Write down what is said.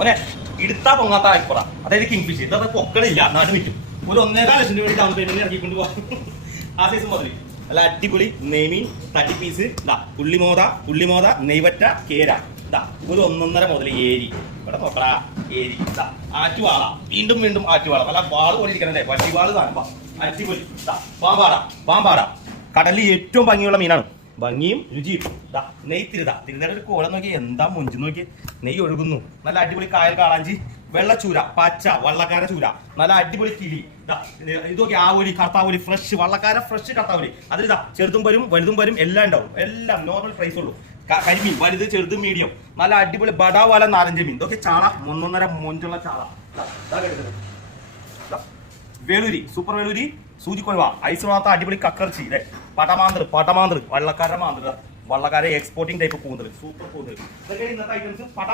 ഓനെ ഇടുത്താ പൊങ്ങാത്ത അയപ്പറ, അതായത് king fish. ഇതൊക്കെ പൊക്കടില്ല, നാട് വിറ്റും. ഒരു 1.25 ലക്ഷം രൂപ ഡൗൺ പേയ്മെന്റ് ഇറക്കിക്കൊണ്ട് പോകാം. ആ സൈസ് മുതൽ നല്ല അടിപൊളി നെയ്മീൻ, തട്ടി പീസ്, പുള്ളിമോത, നെയ്വറ്റ, കേര. ഒരു 1.5 മുതൽ ഏരി. ഇവിടെ നോക്കടാ, ഏരി. ആറ്റുവാള, വീണ്ടും ആറ്റുവാള. നല്ല വാള് പോലെ ഇരിക്കണല്ലേ, പട്ടിവാള് കാണുമ്പോ അടിപൊളി. പാമ്പാട കടലിൽ ഏറ്റവും ഭംഗിയുള്ള മീനാണ്, ഭംഗിയും രുചിയും. തിരുതയുടെ ഒരു കോളം നോക്കി, എന്താ മൊഞ്ചു നോക്കി, നെയ്യ് ഒഴുകുന്നു. നല്ല അടിപൊളി കായൽ കാളാഞ്ചി, വെള്ളച്ചൂര, പച്ച വള്ളക്കാര ചൂര, നല്ല അടിപൊളി കിളി. ഇതൊക്കെ ആവോലി, കർത്താവോലി, ഫ്രഷ് വള്ളക്കാര, ഫ്രഷ് കർത്താവോലി. അതിൽ ചെറുതും വരും വലുതും വരും, എല്ലാം ഉണ്ടാവും. എല്ലാം നോർമൽ പ്രൈസ് ഉള്ളൂ. കരിമീൻ വലുത്, ചെറുത്, മീഡിയം. നല്ല അടിപൊളി ബടാവാല, നാരഞ്ച മീൻ. ഇതൊക്കെ ചാള, 1.5 മൊഞ്ചുള്ള ചാള. വേളൂരി, സൂപ്പർ വേളൂരി, സൂചിക്കൊഴുവ, ഐസ് വളർത്ത അടിപൊളി കക്കർച്ചി. പട്ടമാന്തർ, വള്ളക്കാരുടെ മാന്തർ, വള്ളക്കാരെ എക്സ്പോർട്ടിംഗ് ടൈപ്പ് കൂന്തൽ, സൂപ്പർ കൂന്തൽ. ഇതൊക്കെ ഇന്നത്തെ ഐറ്റംസ്. പട